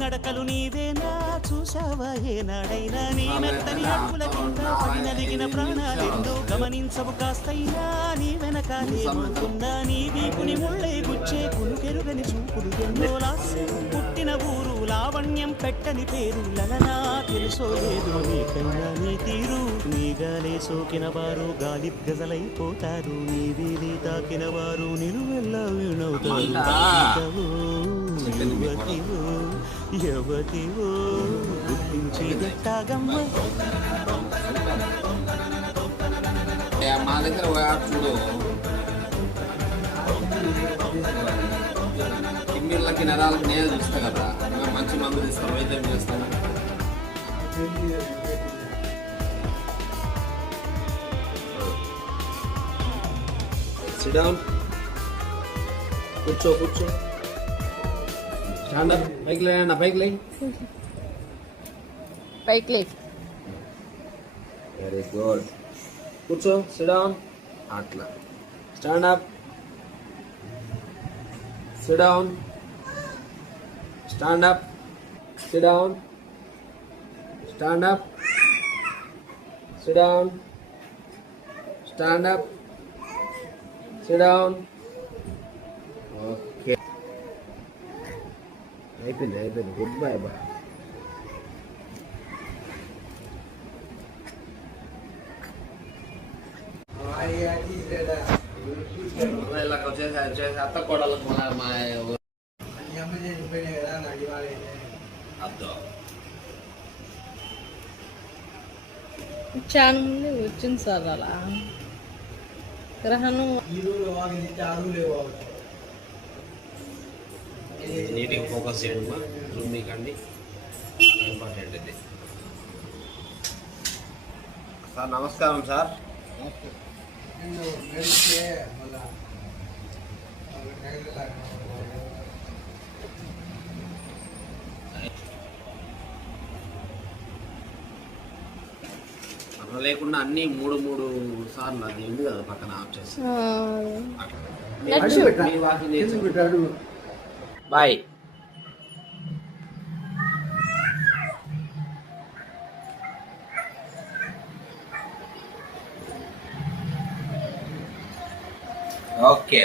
నడకలు నీవేనా చూసావా ఏనాడైనా నీ మెత్తని అడుగుల కింద పడినలిగిన ప్రాణాలెందో గమనించవు కాస్తైనా నీ వెనకాలే ఉంటున్నా నీ వీపుని ముళ్ళై గుచ్చే కునుకెరుగని చూపులు ఎన్నో లాస్యం పుట్టిన ఊరు లావణ్యం పెట్టని పేరు లలనా తెలుసో లేదు నీకైనా నీ తీరు నీ గాలే సోకిన వారు గాలి గజలైపోతారు నీ వీధి తాకిన వారు నిలువెల్లా వీణవుతారు యువతివో యువతివో గుర్తించి గట్టాగమ్మ మా దగ్గర చూడు కిమ్మిళ్ళకి నరాలకు నేను చూస్తా కదా మంచి మందులు ఇస్తాను వైద్యం చేస్తాను సిట్ డౌన్ కూర్చో స్టాండ్ అప్ పైకి లేనా పైకి లే వెరీ గుడ్ కూర్చో సిట్ డౌన్ అట్లా stand up SIT down stand up SIT down stand up SIT down stand up SIT down okay అయిపోయింది గుడ్ బై బాయ్ ఇలా అత్త కోడలకు మా చాలా ముందు వచ్చింది సార్ అలా గ్రహణం నీట్గా ఫోకస్ చేయండి జూమ్ మీకండి ఇంపార్టెంట్ ఇది సార్ నమస్కారం సార్ అలా లేకుండా అన్ని మూడు సార్లు అది ఉంది కదా పక్కన ఆఫ్ చేసి బాయ్ ఓకే